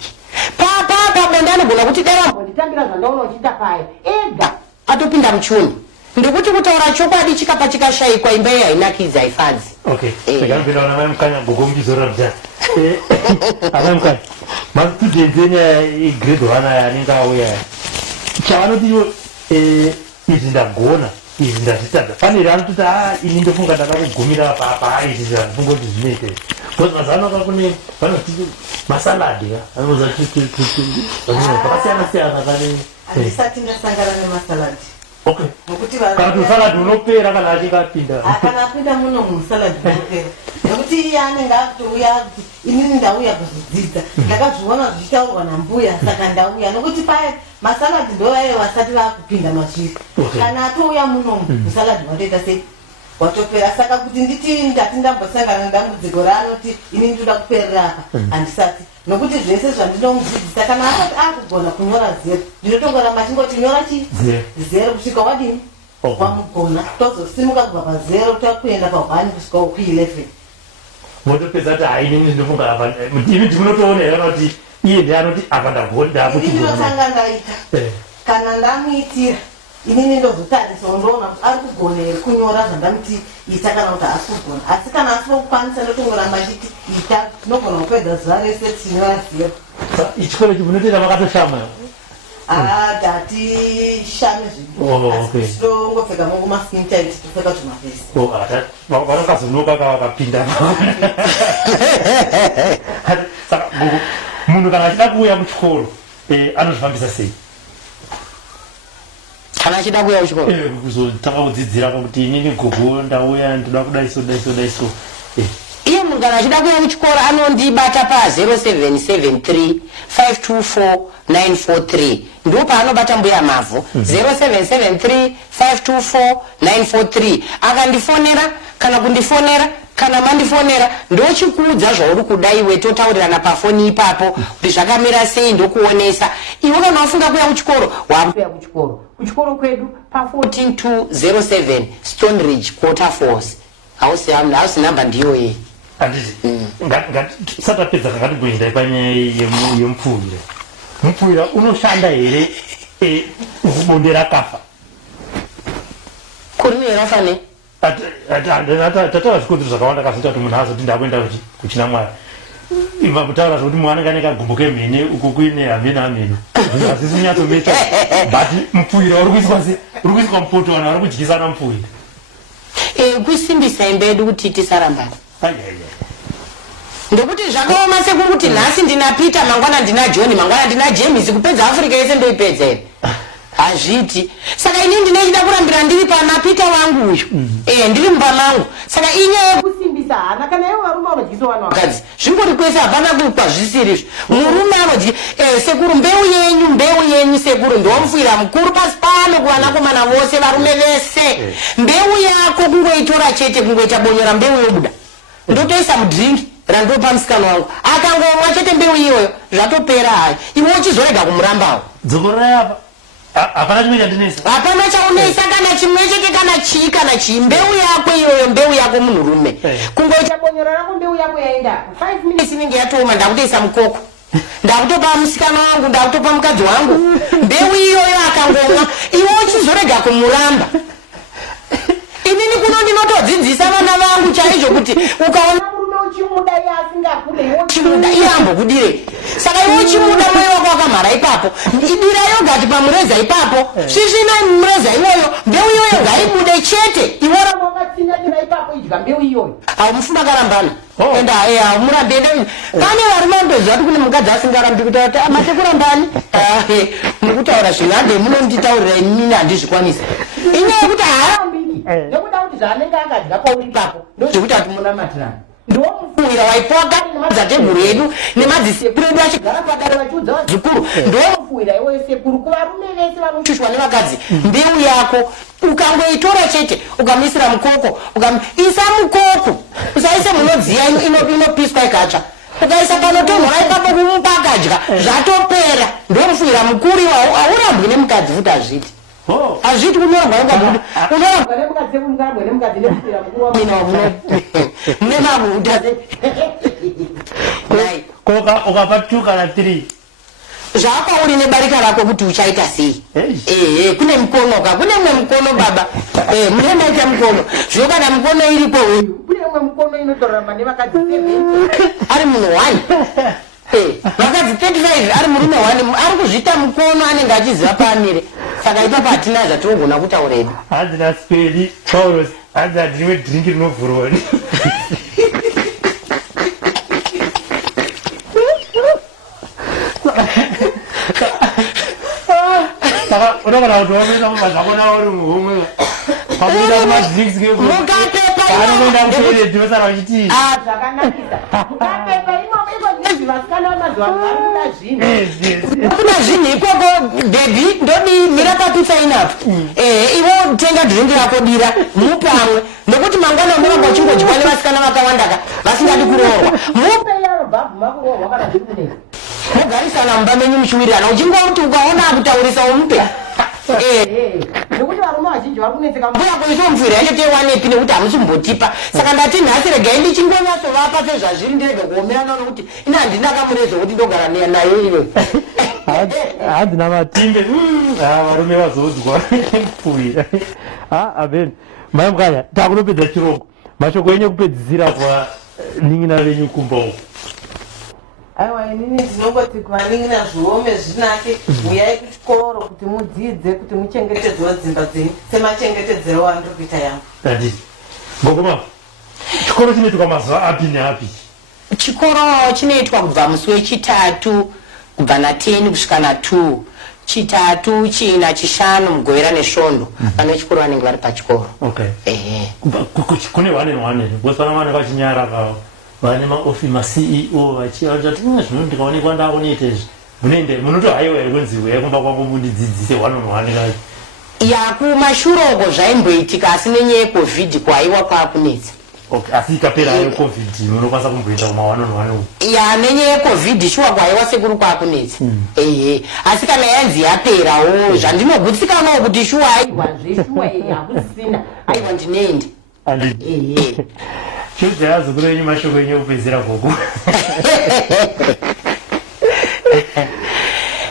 pabonde anogona kuti dai wambonditambira zvandaona uchiita paya ega atopinda muchuni ndekuti kutaura chokwadi chikapa chikashayikwa imba iyi hainakidzi haifadzi. Sekanopinda vana vaimukanya Gogo muchizora kudhara amai mastudents enyaya yegrade 1 anenge auya chavanoti ivo izvi ndagona izvi ndazvitadza fanire anototi ini ndofunga ndada kugumira papa izvi zvandifunga kuti zvinoite because mazano akakune vanoti masaladi anoza vakasiyana-siyana kane handisati ndasangana nemasaladi kana kuti saladi unopera kana achikapinda kana apinda muno musaladi unopera nekuti iye anenge akutouya kuti inini ndauya kuzodzidza ndakazviona zvichitaurwa nambuya saka ndauya nokuti paya masaladi ndovaye vasati vakupinda masviri kana atouya muno musaladi watoita sei watopera saka kuti nditi ndati ndambosangana nedambudziko raanoti inini ndoda kuperera apa handisati nokuti zvese zvandinomudzidzisa kana asati akugona kunyora 0 ndinotongoramba chingoti nyora chi 0 kusvika wadini wamugona tozosimuka kubva pa0 takuenda pa1 kusvika ku11 motopedza kuti hainini ndinofunga apa imi ndinotoona here kuti iye ndianoti apa ndagonda kuti ndinotanga ndaita kana ndamuitira inini ndozotarisa ndoona kuti ari kugona here kunyora zvandamuti ita kana kuti haasi kugona asi kana asi kukwanisa ndotongoramba chiti ita tinogona kupedza zuva rese tichinyora 0 ichikoro chimunotoita makatoshama dati shame zvinotongopfeka mongo maskin tight topfeka tumavhesi vanokazonoka kavakapinda saka munhu kana achida kuuya kuchikoro anozvifambisa sei kana achida kuuya kuchikoro kuzotanga kudzidzira kuti inini Gogo ndauya ndoda kudaiso iye munhu kana achida kuuya kuchikoro anondibata pa 0773 524 943 ndo paanobata mbuya Mavhu 0773 524 943 akandifonera kana kundifonera kana mandifonera ndochikuudza zvauri kuda iwe totaurirana pafoni ipapo kuti zvakamira sei ndokuonesa iwe kana wafunga kuya kuchikoro wakuya kuchikoro kwedu pa 14207 Stone Ridge Quarter Force house number ndiyo ye anditi satapedza kakatibwindai panyaya yemupfuwira mupfuwira unoshanda here Bonde rakafa kuri nerafane tataura zvikonzero zvakawanda kazoita kuti munhu azoti ndakuenda kuchina Mwari mutaura zvokuti mwana kanenge agumbuke mhene uko kuine hameno hazisi kunyatsometa but mupfuwira uri kuiswa mupoto vanhu vari kudyisana mupfuwira kusimbisa imba yedu kuti tisarambana ndokuti zvakaoma sekuti nhasi ndina Peter mangwana ndina John mangwana ndina James kupedza Afrika yese ndoipedza here hazviti saka ini ndinochida kurambira ndiri pana Peter wangu uyu ndiri mumba mangu saka inyaya yekusimbisa hana kana ivo varume vanodyisa vana vakadzi zvingori kwese hapana kwazvisiri murume anodyi sekuru mbeu yenyu sekuru ndomufira mukuru pasi pano kuvanakomana vose varume vese mbeu yako kungoitora chete kungoita bonyera mbeu yobuda ndotoisa mudhiringi randopa musikana wangu akangomwa chete mbeu iyoyo zvatopera hayi iwe uchizorega kumurambawo dzokorayapa hapana chimwe chandinesa hapana chaunesa kana chimwe chete kana chii mbeu yako iyoyo mbeu yako munhurume kungoita bonyera rako mbeu yako yaenda 5 minutes inenge yatooma ndakutoisa mukoko ndakutopa musikana wangu ndakutopa mukadzi wangu mbeu iyoyo akangomwa iwe uchizorega kumuramba inini kuno ndinotodzidzisa vana vangu chaizvo kuti ukaona murume uchimuda iye asingakude iwe uchimuda iye ambokudire saka iwe uchimuda mwoyo wako wakamhara ipapo idira yogati pamureza ipapo svisvina mureza iwoyo mbeu iyoyo ngaibude chete iwe ramba wakatsindatira ipapo idya mbeu iyoyo haumufu makarambana enda haumurambi pane varume vandoziva kuti kune mukadzi asingarambi kutaura matekurambani mukutaura zvingande munonditaurira inini handizvikwanisa inyaya yekuti haarambiki nekuda kuti zvaanenge akadya pauri ipapo ndozvekuti ati munamatirana ndomufuyira waipiwa kani nemadzatebhuru edu nemadzisekuru edu achigara padare vachiudza vadzukuru ndomufuyira iwe sekuru kuvarume vese vanoshushwa nevakadzi mbeu yako ukangoitora chete ukamuisira mukoko isa mukoko usaise munodziya inopiswa ikatsva ukaisa panotonhora ipapo kumupa akadya zvatopera ndomufuyira mukuru iwawo haurambwi nemukadzi futi hazviti hazviti kunorambwa nemukadzi unorambwa nemukadzi ekumurambwa nemukadzi nemufuyira mukuru wamina mune mabuda ukapa 2 kana 3 zvakauri nebarika rako kuti uchaita sei kune mukonoka kune mwe mukono baba mune maita mukono zvio kana mukono iripo kune mwe mukono inotoramba nevakadzi 7 ari munhu 1 vakadzi 35 ari murume 1 ari kuzvita mukono anenge achiziva paamire saka ipapo hatina zvatinogona kutaureni handina spedi paulos hanzi handiriwe dhingi rinovhurwa saka unogona kuti wamena mumazvakona uri muhomwe pakuita kumadrinks keanoenda kutoiredhivesana vachitii zvakanakisa mukapepa imoiko nezvivasikana vamazuva vari kuda zvinhu kuda zvinhu ikoko bebi ndodi mira papitsa inapo ivo tenga dhiringi rako dira mupamwe nokuti mangwana unenge uchingodyiwa nevasikana vakawandaka vasingadi kuroorwa mupe yaro bhabhu makuroorwa kana zviri kuneka mugarisana mumba menyu muchiwirirana uchingoti ukaona kutaurisa umupe nekuti varume vazhinji vari kunetseka mvura kuisomufira yacho tewanepi nekuti hamusimbotipa saka ndati nhasi regai ndichingonyatsovaapa sezvazviri ndirege kuomerana nokuti ina handina kamureza kuti ndogara naye iwe handina matimbe varume vazodzwa mupfuwira amen mai mukanya takunopedza chirongo mashoko enyu kupedzisira kwanin'ina venyu kumba uku aiwa inini ndinongoti kuvanin'ina zviome zvinake uyai kuchikoro kuti mudzidze kuti muchengetedzewo dzimba dzenyu semachengetedzero wandiri kuita yangu anditi ngokuma chikoro chinoitwa mazuva api neapi chikoro chinoitwa kubva musi wechitatu kubva na10 kusvika na2 chitatu china chishanu mugovera nesvondo vana vechikoro vanenge vari pachikoro. Kune wane bosana vana vachinyara vavo vane ma-CEO vachati zvino ndikaonekwa ndaonete izvi munoende munotohaiwa here kunzi uya kumba kwangu mundidzidzise one-on-one kazi yakumashure zvaimboitika asi nenyaya yecovid kwaiwa kwakunetsa. Asi ikapera yecovid munokwanisa kumboita kuma-one-on-one nenyaya yecovid shuwa kwaiwa sekuru kwakunetsa. Asi kana yanzi yaperawo zvandinogutsikanawo kuti shuwa aiwa zveshuwa hakusisina aiwa ndineende chozvaazukuru enyu mashoko enyu ekupedzera Gogo.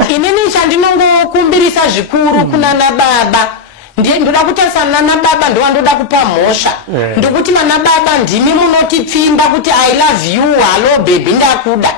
Inini chandinongokumbirisa zvikuru kunana baba ndoda kutarisana nana baba ndoda kupa mhosva ndokuti vana baba ndimi munotipfimba kuti I love you hello baby ndakuda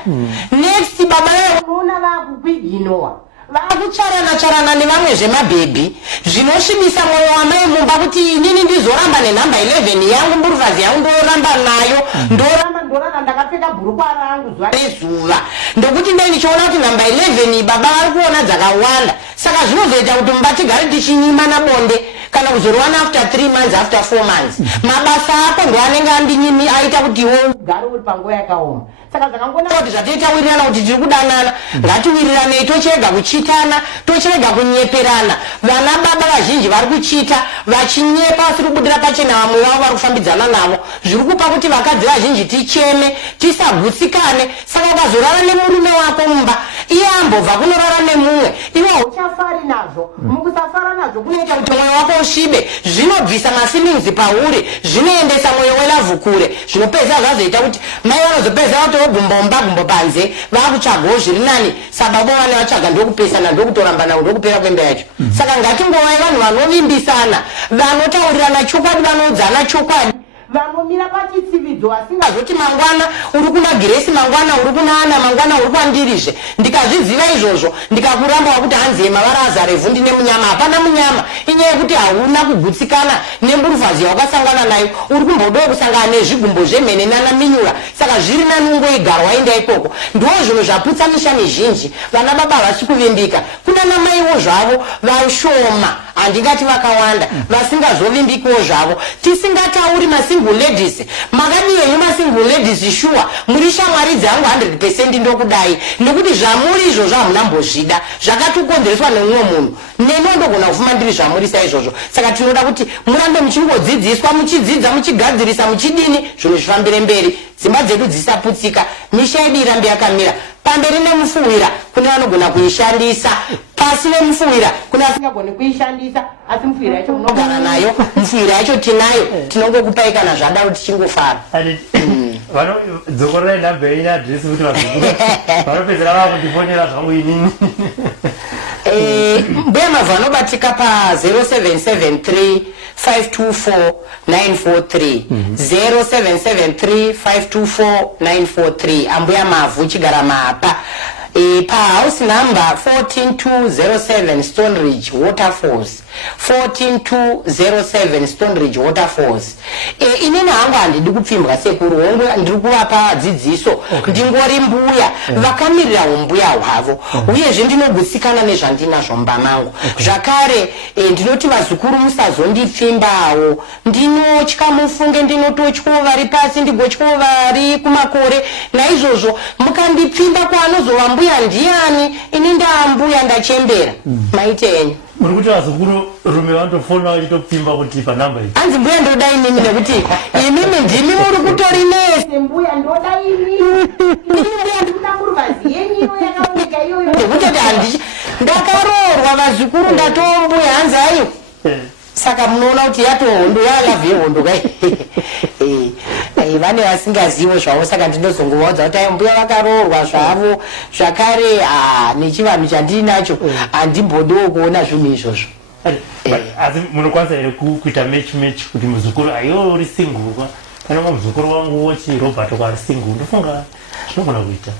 next baba unoona vakukwiginowa vakucharana nevamwe zvemabhebhi zvinosvibisa mwoyo wamai mumba kuti inini ndizoramba nenhamba 11 yangu mburuvazi yangu ndoramba nayo ndoramba ndakapfeka bhurukwa rangu zuva nezuva ndokuti ndichiona kuti namba 11 baba vari kuona dzakawanda saka zvinozoita kuti mumba tigare tichinyimana bonde kana kuzorwana after 3 months after 4 months mabasa ako ndo anenge andinyimi aita kuti iwe ugare uri panguva yakaoma. Saka zvakangona kuti zvatoitawirirana kuti tiri kudanana ngatiwiriranei tochirega kuchitana tochirega kunyeperana. Vana baba vazhinji vari kuchita vachinyepa vasiri kubudira pachena vamwe vavo vari kufambidzana navo zviri kupa kuti vakadzi vazhinji ticheme tisagutsikane. Saka ukazorara nemurume wako mumba iye ambobva kunorara nemumwe iwe hauchafari nazvo mukusafara nazvo kunoita kuti mwoyo wako usvibe zvinobvisa mafilings pauri zvinoendesa mwoyo welavhu kure zvinopedza zvazoita kuti mai vanozopedza gumbo panze vakutsvagawo zviri nani sababa vane vatsvaga ndokupesana ndokutorambana ndokupera kwemba yacho. Saka ngatingovai vanhu vanovimbisana vanotaurirana chokwadi vanoudzana chokwadi vanomira pachitsividzo vasingazoti mangwana uri kuna Grace mangwana uri kuna Ana mangwana uri kwandirizve ndikazviziva izvozvo ndikakuramba wakuti hanzi mavaraazarevu ndine munyama hapana munyama inyaya yekuti hauna kugutsikana nemburuvazi yawakasangana nayo uri kumbodowa kusangana nezvigumbo zvemhene nana minyura. Saka zviri nani ungoigara waenda ikoko ndo zvinhu zvaputsa misha mizhinji. Vana baba havasi kuvimbika kuna namaiwo zvavo vashoma handingati vakawanda vasingazovimbikawo zvavo tisingatauri masingle ladies makadi yenyu masingle ladies shuwa muri shamwari dzangu 100% ndokudai nekuti zvamuri izvozvo hamunambozvida zvakatokonzereswa nemumwe munhu neno ndogona kufuma ndiri zvamuri saizvozvo. Saka tinoda kuti murambe muchingodzidziswa muchidzidza muchigadzirisa muchidini zvinhu zvifambire mberi dzimba dzedu dzisaputsika misha yedu irambe yakamira pamberi nemufuwira kune vanogona kuishandisa pasi nemufuwira kune vasingagoni kuishandisa asi mufuwira yacho munogara nayo mufuwira yacho tinayo tinongokupai kana zvadaro tichingofara. Dzokorai namba yenyu adresi kuti vanopedzera vakundifonera zvangu inini. Mbuya Mavhu anobatika pa 0773 524 943 0773 524 943 ambuya Mavhu chigara Mahapa. House number 14207 Stone Ridge Waterfalls 14207 Stone Ridge Waterfalls. Inini hangu handidi kupfimbwa sekuru hongu ndiri kuvapa dzidziso ndingori mbuya vakamirira umbuya hwavo uyezve ndinogutsikana nezvandinazvo mumba mangu zvakare ndinoti vazukuru musazondipfimbawo ndinotya mufunge ndinototyawo vari pasi ndigotyawo vari kumakore naizvozvo mukandipfimba kwaanozova mbuya ndiani ini ndambuya ndachembera maite enyu. Muri kuti vazukuru rume vandofona vachitopfimba kuti panhamba iyi hanzi mbuya ndoda inini nekuti imimi ndimi muri kutori nese mbuya ndoda inini mbuya ndikuda muruvazi yenyu yakaoneka iyoyo ndekutoti handichi ndakaroorwa vazukuru ndatoo mbuya hanzi ayo. Saka munoona kuti yatohondo yalavhe hondo kai vane vasingazivo zvavo. Saka ndinozongovaudza kuti ai mbuya vakaroorwa zvavo zvakare nechivanhu chandinacho handimbodewo kuona zvinhu izvozvo. Asi munokwanisa here kuita match kuti muzukuru aiwo uri singurwa kana muzukuru wangu wochi Robert kwari singu ndofunga zvinogona kuita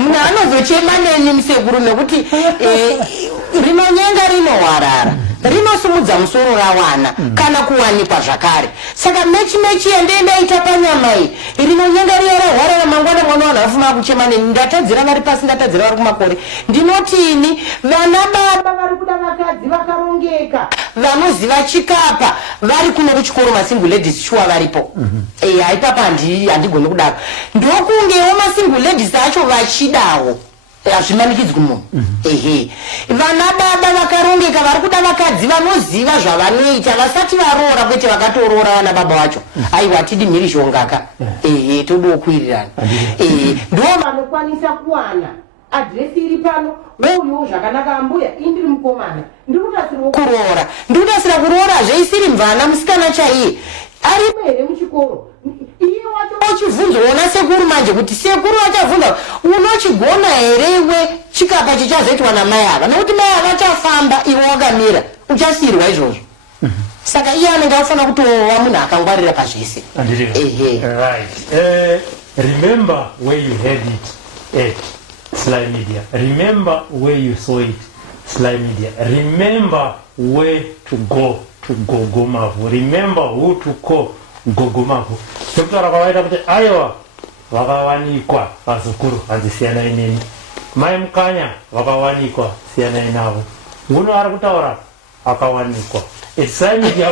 munhu anozochema nenyu musekuru nekuti rinonyenga rinohwarara rinosumudza musoro rawana kana kuwanikwa zvakare. Saka mechi yandaita panyama iyi rinonyangarira rahwara ramangwana mwana vanhu vafuma kuchema neni ndatadzira vari pasi ndatadzira vari kumakore. Ndinotini vana baba vari kuda vakadzi vakarongeka vanoziva chikapa vari kuno kuchikoro masingle ladies shuwa varipo. Haipapa handigoni kudaro ndokungewo masingle ladies acho vachidawo hazvimanikidzi kumunhu. Vana baba vakarongeka vari kuda vakadzi vanoziva zvavanoita vasati varoora kwete vakatoroora vana baba vacho. Aiwa tidi mhiri zhongaka todowo kuwirirana. Ndo vanokwanisa kuwana adresi iri pano weuyowo zvakanaka ambuya indiri mukomana ndikutasirawo kuroora ndikutasira kuroora zveisiri mvana musikana chaiye aripo here muchikoro. Iye wacho wachivhunza wona sekuru manje kuti sekuru wachavhunza unochigona here iwe chikapa chichazoitwa namai ava nokuti mai ava chafamba iwe wakamira uchasiyirwa izvozvo. Saka iye anenge afana kutova munhu akangwarira pazvese. Remember where you had it at SlyMedia. Remember where you saw it, SlyMedia. Remember where to go to Gogo Mavhu. Remember who to call Gogo Mavhu. Sekutara kwavaita kuti aiwa vakawanikwa vazukuru hanzisiyana inini. Mai mukanya vakawanikwa siyana inavo. Nguno ari kutaura akawanikwa. It's SlyMedia.